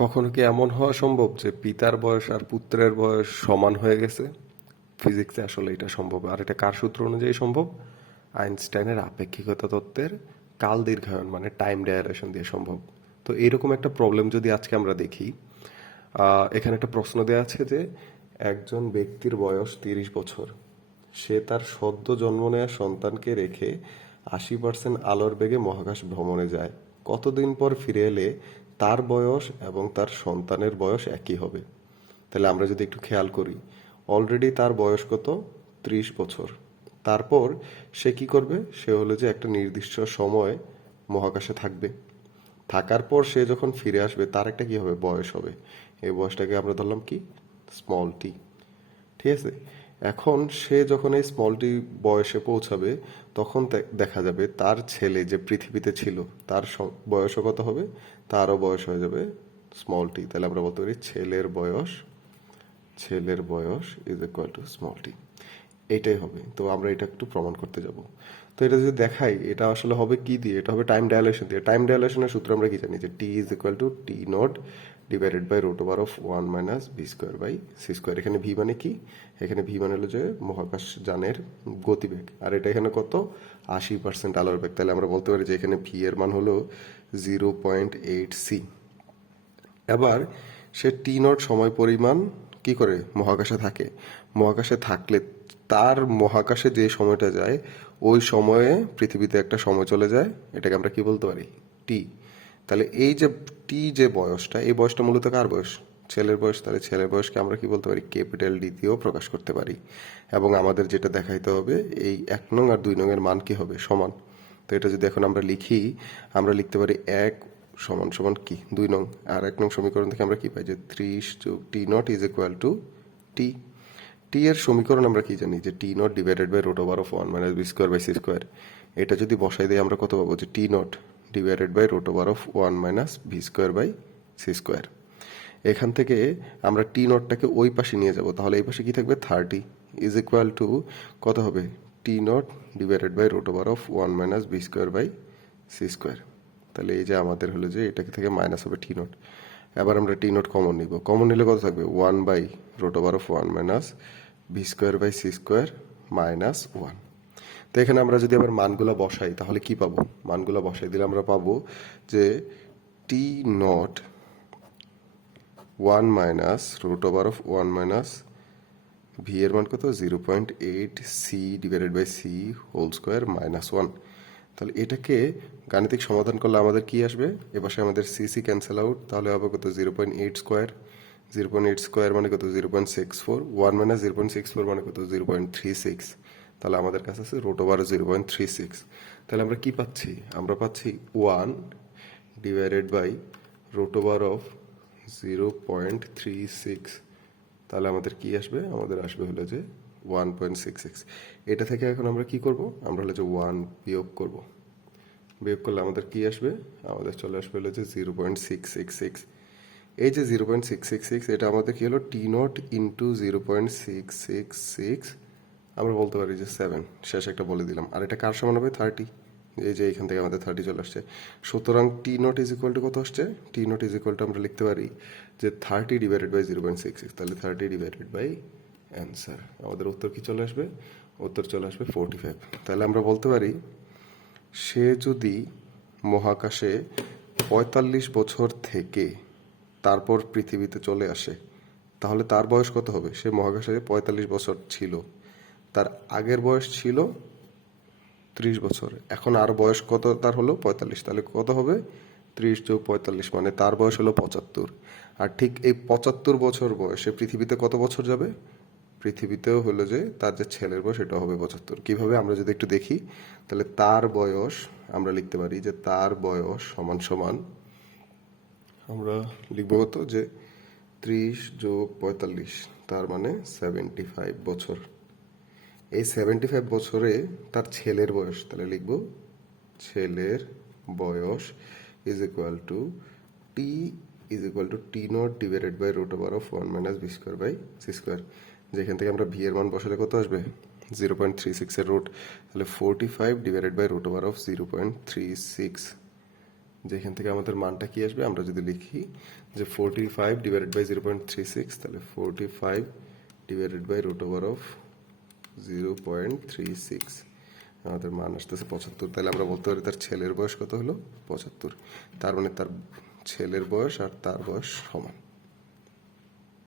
কখনো কি এমন হওয়া সম্ভব যে পিতার বয়স আর পুত্রের বয়স সমান হয়ে গেছে? ফিজিক্সে আসলে এটা সম্ভব। আর এটা কার সূত্র অনুযায়ী সম্ভব? আইনস্টাইনের আপেক্ষিকতা তত্ত্বের কাল দীর্ঘায়ন মানে টাইম ডায়ারেশন দিয়ে সম্ভব। তো এরকম একটা প্রবলেম যদি আজকে আমরা দেখি এখানে একটা প্রশ্ন দেওয়া আছে যে একজন ব্যক্তির বয়স তিরিশ বছর। সে তার সদ্য জন্ম নেওয়া সন্তানকে রেখে আশি পার্সেন্ট আলোর বেগে মহাকাশ ভ্রমণে যায়। কতদিন পর ফিরে এলে তার বয়স এবং তার সন্তানের বয়স একই হবে। তাহলে আমরা যদি একটু খেয়াল করি অলরেডি তার বয়স কত? ত্রিশ বছর। তারপর সে কি করবে? সে হলো যে একটা নির্দিষ্ট সময় মহাকাশে থাকবে। থাকার পর সে যখন ফিরে আসবে, তার একটা কি হবে? বয়স হবে। এই বয়সটাকে আমরা ধরলাম কি? স্মল টি ঠিক আছে? এখন সে যখন এই স্মলটি বয়সে পৌঁছাবে, তখন দেখা যাবে তার ছেলে যে পৃথিবীতে ছিল, তার বয়স কত হবে? তারও বয়স হয়ে যাবে স্মলটি তাহলে আমরা বলতে পারি ছেলের বয়স ছেলের বয়স ইজ ইকুয়াল টু স্মলটি এটাই হবে। তো আমরা এটা একটু প্রমাণ করতে যাব। তো এটা যদি দেখাই, এটা আসলে হবে কি দিয়ে? এটা হবে টাইম ডায়ালেশন দিয়ে। টাইম ডায়ালেশনের সূত্র আমরা কি জানি? যে T is equal to T not divided by root over of one minus V square by C square এখানে ভি মানে কি? এখানে ভি মানে হলো যে মহাকাশ যানের গতিবেগ। আর এটা এখানে কত? আশি পার্সেন্ট আলোর বেগ। তাহলে আমরা বলতে পারি যে এখানে ভি এর মান হলো জিরো পয়েন্ট এইট সি এবার সে টি নট সময় পরিমাণ কি করে? মহাকাশে থাকে। মহাকাশে থাকলে তার মহাকাশে যে সময়টা যায় ওই সময়ে পৃথিবীতে একটা সময় চলে যায়, এটাকে আমরা কি বলতে পারি? টি তাহলে এই যে টি যে বয়সটা, এই বয়সটা মূলত কার বয়স? ছেলের বয়স। তাহলে ছেলের বয়সকে আমরা কি বলতে পারি? ক্যাপিটাল ডি দিয়েও প্রকাশ করতে পারি। এবং আমাদের যেটা দেখাইতে হবে, এই এক নং আর দুই নং এর মান কি হবে? সমান। তো এটা যদি এখন আমরা লিখি, আমরা লিখতে পারি এক সমান সমান কি? দুই নং। আর এক নং সমীকরণ থেকে আমরা কি পাই? যে ত্রিশ যোগ T not is equal to T T এর সমীকরণ আমরা কি জানি? যে T not divided by root over of one minus B square by C square এটা যদি বসাই দিই, আমরা কত পাবো? যে T not divided by root over of one minus V square by C square এখান থেকে আমরা টি নটটাকে ওই পাশে নিয়ে যাব। তাহলে এই পাশে কি থাকবে? থার্টি ইজ ইকুয়াল টু কত হবে? T not divided by root over of one minus B square by C square তাহলে এই যে আমাদের হলো যে এটাকে থেকে মাইনাস হবে টি নট এবার আমরা টি নট কমন নিব। কমন নিলে কত থাকবে? One by root over of one minus V square by C square minus one তো এখানে আমরা যদি আবার মানগুলো বসাই, তাহলে কি পাবো? মানগুলো বসাই দিলে আমরা পাবো যে T not one minus root over of one minus V এর মান কত? Zero point eight C divided by C whole square minus one তাহলে এটাকে গাণিতিক সমাধান করলে আমাদের কি আসবে? এপাশে আমাদের সি সি ক্যান্সেল আউট তাহলে হবে কত? Zero point eight square zero point eight square মানে কত? Zero point six four one minus zero point six four মানে কত? জিরো পয়েন্ট থ্রি সিক্স তাহলে আমাদের কাছে আছে root over zero point three six তাহলে আমরা কি পাচ্ছি? আমরা পাচ্ছি one divided by root over of zero point three six তাহলে আমাদের কি আসবে? আমাদের আসবে হলো যে ওয়ান পয়েন্ট সিক্স সিক্স এটা থেকে এখন আমরা কি করব? আমরা হলো যে ওয়ান বিয়োগ করব। বিয়োগ করলে আমাদের কি আসবে? আমাদের চলে আসবে হলো যে zero point six six six এই যে zero point six six six এটা আমাদের কি হলো? T not into zero point six six six আমরা বলতে পারি যে সেভেন শেষ একটা বলে দিলাম। আর এটা কার সমান হবে? থার্টি এই যে এখান থেকে আমাদের থার্টি চলে আসছে। সুতরাং T not is equal to কত আসছে? T not is equal to আমরা লিখতে পারি যে thirty divided by zero point six six তাহলে থার্টি ডিভাইডেড বাই অ্যান্সার আমাদের উত্তর কি চলে আসবে? উত্তর চলে আসবে ফোরটি ফাইভ তাহলে আমরা বলতে পারি, সে যদি মহাকাশে পঁয়তাল্লিশ বছর থেকে তারপর পৃথিবীতে চলে আসে। তাহলে তার বয়স কত হবে? সে মহাকাশে পঁয়তাল্লিশ বছর ছিল। তার আগের বয়স ছিল ত্রিশ বছর। এখন আর বয়স কত তার হলো? পঁয়তাল্লিশ। তাহলে কত হবে? ত্রিশ যোগ পঁয়তাল্লিশ মানে তার বয়স হলো পঁচাত্তর। আর ঠিক এই পঁচাত্তর বছর বয়সে পৃথিবীতে কত বছর যাবে? পৃথিবীতেও হলো যে তার যে ছেলের বয়স এটা হবে পঁচাত্তর। কীভাবে? আমরা যদি একটু দেখি। তাহলে তার বয়স আমরা লিখতে পারি যে তার বয়স সমান সমান আমরা লিখব কত? যে ত্রিশ যোগ পঁয়তাল্লিশ, তার মানে সেভেন্টি ফাইভ বছর। এই সেভেন্টি ফাইভ বছরে তার ছেলের বয়স, তাহলে লিখব ছেলের বয়স is equal to T is equal to T not divided by root over of one minus B square by C square যেখান থেকে আমরা ভি এর মান বসালে কত আসবে? জিরো পয়েন্ট থ্রি সিক্সের রুট তাহলে forty five divided by root over of zero point three six যেখান থেকে আমাদের মানটা কি আসবে? আমরা যদি লিখি যে forty five divided by zero point three six তাহলে forty five divided by root over of zero point three six আমাদের মান আসতেছে পঁচাত্তর, তাহলে আমরা বলতে পারি তার ছেলের বয়স কত হলো? পঁচাত্তর। তার মানে তার ছেলের বয়স আর তার বয়স সমান।